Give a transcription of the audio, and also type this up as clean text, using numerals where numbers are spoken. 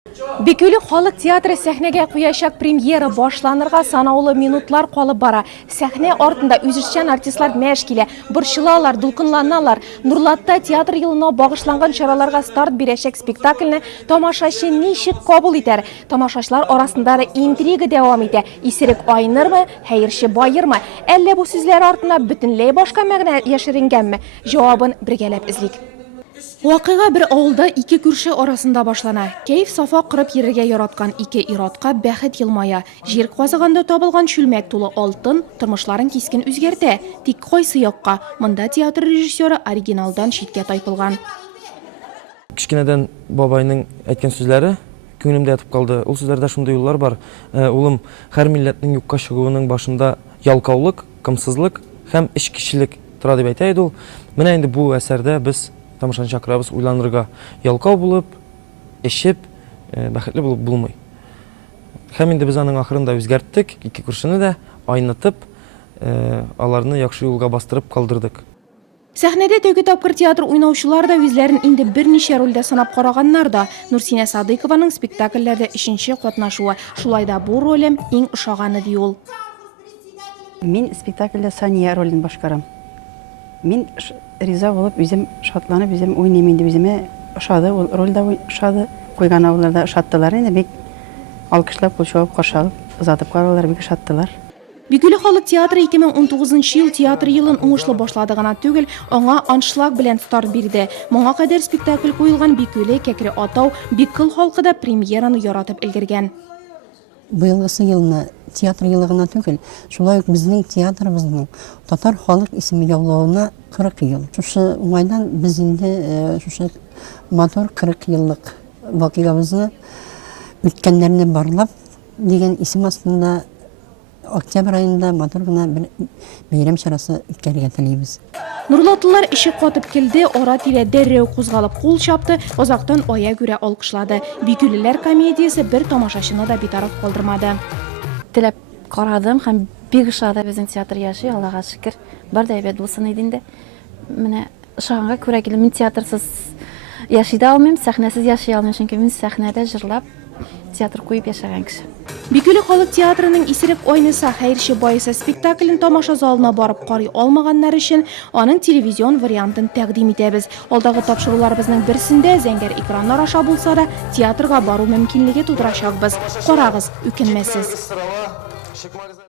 Бекөлі халық театры сәхнеге құяшак премьера башланырға санаулы минутлар қалып бара. Сәхне артында үзішчән артистлар мәшкеле, бұршылалар, дұлқынланалар. Нұрлатта театр елына бағышланған шараларға старт берешек спектакльні тамашашы нишік қабыл етер. Тамашашылар арасындары интрига дәвам ете. Исерік айнырмы, хәйірші байырмы? Әлі бұл сүзлер артына бүтінлей башқа мәгіне яшыренгенме? Жауабын біргелеп ізлік. Вақиға бір ауылда ике күрші арасында башлана. Кейф сафа қырып ерге яратқан ике иратқа бәхет елмая. Жер қазығанда табылған шүлмәк тулы алтын тұрмышларын кескен үзгерді. Тик қойсы yoqqa. Мұнда театр режиссері оригиналдан шетке тайпылған. Кішкенеден бабайның әйткен сөзлері көңілімде ятып қалды. Ол сөзлерде шундай юллар бар. Улым, һәр милләтнең юкка чыгуының башында ялкаулык, кымсызлык һәм эчкечелек тора дип әйтә иде ул. Менә инде бу әсәрдә без тамашаны чакырабыз уйланырга. Ялкау булып, эшеп, бәхетле булып булмый. Һәм инде без аның ахырында үзгәрттек, ике күршене дә айнытып, аларны яхшы юлга бастырып калдырдык. Сәхнәдә теге тапкыр театр уйнаучылар да үзләрен инде берничә рольдә санап караганнар да. Нурсинә Садыкованың спектакльләрдә 3нче катнашуы. Шулай да бу ролем иң ошаганы ди ул. Мин спектакльдә Сания ролен башкарам. Мин риза булып, үзем шатланып, үзем уйнаймын дип үземә ошады, ул рольдә ошады, куйган авылларда ошаттылар, инде бик алкышлап, кул чабып, каршылап, озатып каралар, бик ошаттылар. Бекөлі халық театры 2019 ел театр елын уңышлы башлады гына түгел, аңа аншлаг белән старт бирде. Моңа кадәр спектакль куелган Бекөле Кәкре атау Бикыл халкы да премьераны яратып өлгергән. Быелгысы елны театр елы гына түгел, шулай ук безнең театрыбызның татар халык исеме яулауына 40 ел. Шушы уңайдан без инде шушы мотор 40 еллык вакыйгабызны үткәннәрне барлап дигән исем астында октябрь айында мотор гына бер бәйрәм чарасы үткәрергә телибез. Нурлатлылар ишек катып килде, ара-тирә дәррәү кузгалып кул чапты, озактан ая күрә алкышлады. Бикүлеләр комедиясе бер тамашачыны да битараф калдырмады. Теләп карадым һәм бик ошады безнең театр яши, Аллага шөкер. Бар да әйбәт булсын иде инде. Менә ошаганга күрә килеп, мин театрсыз яши да алмыйм, сәхнәсез яши алмыйм, чөнки мин сәхнәдә җырлап театр куеп яшәгән кеше. Бекөлі халык театрының исерек ойныса, хәйрші байыса спектаклін тамаша залына барып карый алмаганнар өчен аның телевизион вариантын тәкъдим итәбез. Алдагы тапшыруларыбызның берсендә зәңгәр экраннар аша булса да театрга бару мөмкинлеге тудырачакбыз. Карагыз, үкенмәсез.